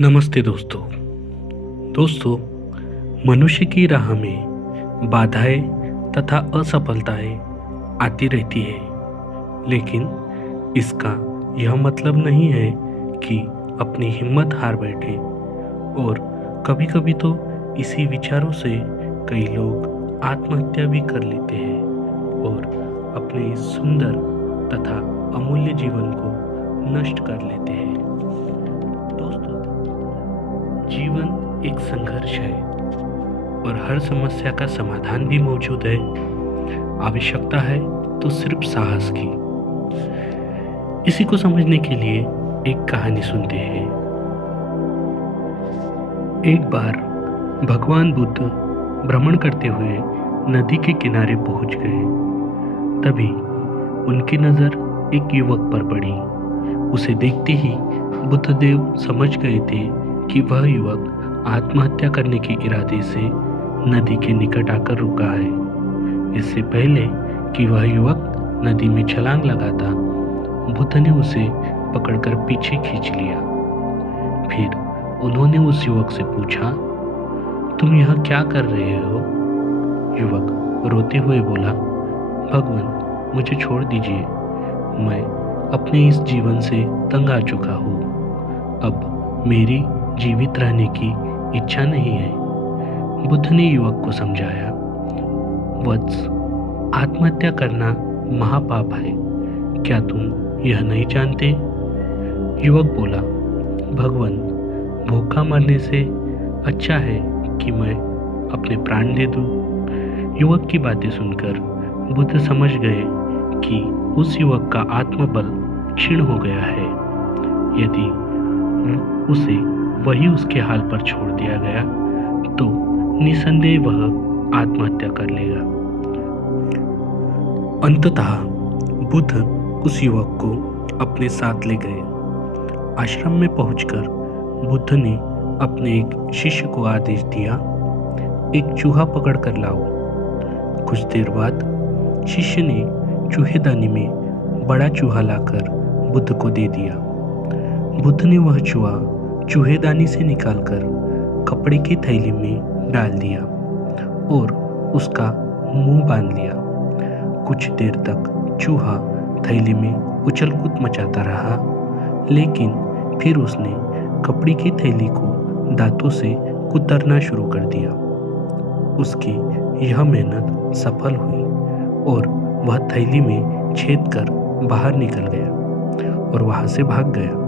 नमस्ते दोस्तों। मनुष्य की राह में बाधाएं तथा असफलताएं आती रहती है, लेकिन इसका यह मतलब नहीं है कि अपनी हिम्मत हार बैठे। और कभी-कभी तो इसी विचारों से कई लोग आत्महत्या भी कर लेते हैं और अपने इस सुंदर तथा अमूल्य जीवन को नष्ट कर लेते हैं। दोस्तों, जीवन एक संघर्ष है और हर समस्या का समाधान भी मौजूद है। आवश्यकता है तो सिर्फ साहस की। इसी को समझने के लिए एक कहानी सुनते हैं। एक बार भगवान बुद्ध भ्रमण करते हुए नदी के किनारे पहुंच गए। तभी उनकी नज़र एक युवक पर पड़ी। उसे देखते ही बुद्धदेव समझ गए थे कि वह युवक आत्महत्या करने के इरादे से नदी के निकट आकर रुका है। इससे पहले कि वह युवक नदी में छलांग लगाता, बुद्ध ने उसे पकड़कर पीछे खींच लिया। फिर उन्होंने उस युवक से पूछा, तुम यह क्या कर रहे हो? युवक रोते हुए बोला, भगवान, मुझे छोड़ दीजिए। मैं अपने इस जीवन से तंग आ चुका हूँ। अब मेरी जीवित रहने की इच्छा नहीं है। बुद्ध ने युवक को समझाया, वत्स, आत्महत्या करना महापाप है। क्या तुम यह नहीं जानते? युवक बोला, भगवान, भूखा मरने से अच्छा है कि मैं अपने प्राण दे दूं। युवक की बातें सुनकर बुद्ध समझ गए कि उस युवक का आत्मबल क्षीण हो गया है। यदि उसे वही उसके हाल पर छोड़ दिया गया तो निसंदेह वह आत्महत्या कर लेगा। अंततः बुद्ध उस युवक को अपने साथ ले गए। आश्रम में पहुंचकर बुद्ध ने अपने एक शिष्य को आदेश दिया, एक चूहा पकड़ कर लाओ। कुछ देर बाद शिष्य ने चूहेदानी में बड़ा चूहा लाकर बुद्ध को दे दिया। बुद्ध ने वह चूहा चूहेदानी से निकालकर कपड़े की थैली में डाल दिया और उसका मुंह बांध लिया। कुछ देर तक चूहा थैली में उछल कूद मचाता रहा, लेकिन फिर उसने कपड़े की थैली को दांतों से कुतरना शुरू कर दिया। उसकी यह मेहनत सफल हुई और वह थैली में छेद कर बाहर निकल गया और वहां से भाग गया।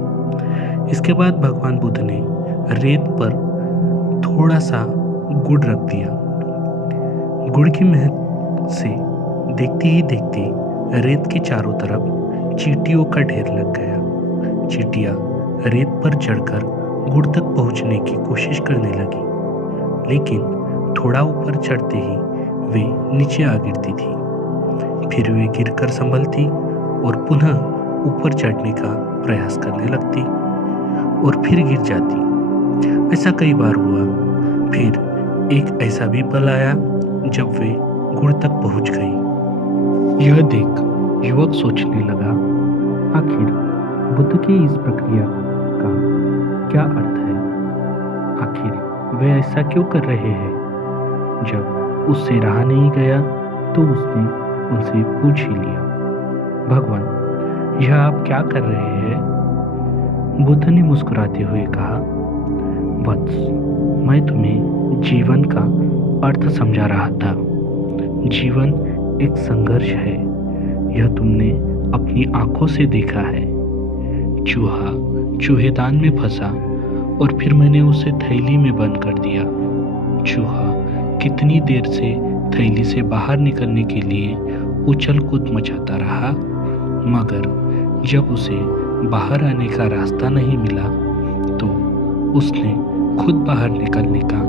इसके बाद भगवान बुद्ध ने रेत पर थोड़ा सा गुड़ रख दिया। गुड़ की महक से देखते ही देखते रेत के चारों तरफ चींटियों का ढेर लग गया। चींटियां रेत पर चढ़कर गुड़ तक पहुंचने की कोशिश करने लगी, लेकिन थोड़ा ऊपर चढ़ते ही वे नीचे आ गिरती थी। फिर वे गिरकर संभलती और पुनः ऊपर चढ़ने का प्रयास करने लगती और फिर गिर जाती। ऐसा कई बार हुआ। फिर एक ऐसा भी पल आया जब वे गुड़ तक पहुंच गई। यह देख युवक सोचने लगा, आखिर बुद्ध की इस प्रक्रिया का क्या अर्थ है? आखिर वे ऐसा क्यों कर रहे हैं? जब उससे रहा नहीं गया तो उसने उनसे पूछ ही लिया, भगवान, यह आप क्या कर रहे हैं? बुद्ध ने मुस्कुराते हुए कहा, वत्स, मैं तुम्हें जीवन का अर्थ समझा रहा था। जीवन एक संघर्ष है, यह तुमने अपनी आंखों से देखा है। चूहा चूहेदान में फंसा और फिर मैंने उसे थैली में बंद कर दिया। चूहा कितनी देर से थैली से बाहर निकलने के लिए उछल कूद मचाता रहा, मगर जब उसे बाहर आने का रास्ता नहीं मिला तो उसने खुद बाहर निकलने का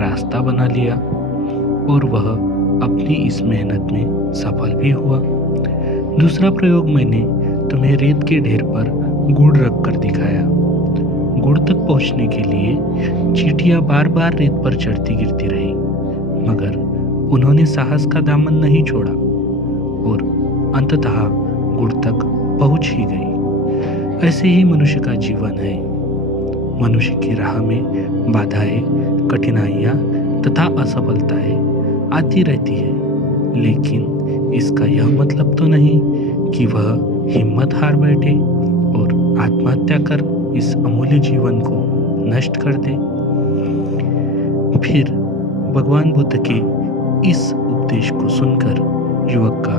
रास्ता बना लिया और वह अपनी इस मेहनत में सफल भी हुआ। दूसरा प्रयोग मैंने तुम्हें रेत के ढेर पर गुड़ रख कर दिखाया। गुड़ तक पहुंचने के लिए चींटियां बार बार रेत पर चढ़ती गिरती रही, मगर उन्होंने साहस का दामन नहीं छोड़ा और अंततः गुड़ तक पहुंच ही गई। ऐसे ही मनुष्य का जीवन है। मनुष्य की राह में बाधाएं, कठिनाइयाँ तथा असफलताएं आती रहती है, लेकिन इसका यह मतलब तो नहीं कि वह हिम्मत हार बैठे और आत्महत्या कर इस अमूल्य जीवन को नष्ट कर दे। फिर भगवान बुद्ध के इस उपदेश को सुनकर युवक का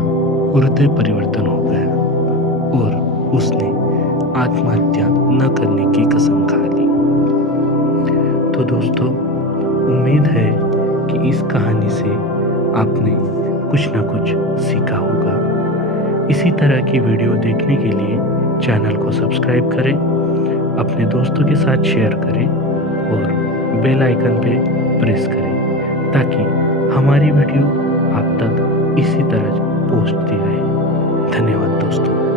हृदय परिवर्तन हो गया और उसने आत्महत्या न करने की कसम खा ली। तो दोस्तों, उम्मीद है कि इस कहानी से आपने कुछ ना कुछ सीखा होगा। इसी तरह की वीडियो देखने के लिए चैनल को सब्सक्राइब करें, अपने दोस्तों के साथ शेयर करें और बेल आइकन पे प्रेस करें ताकि हमारी वीडियो आप तक इसी तरह पहुंचती रहे। धन्यवाद दोस्तों।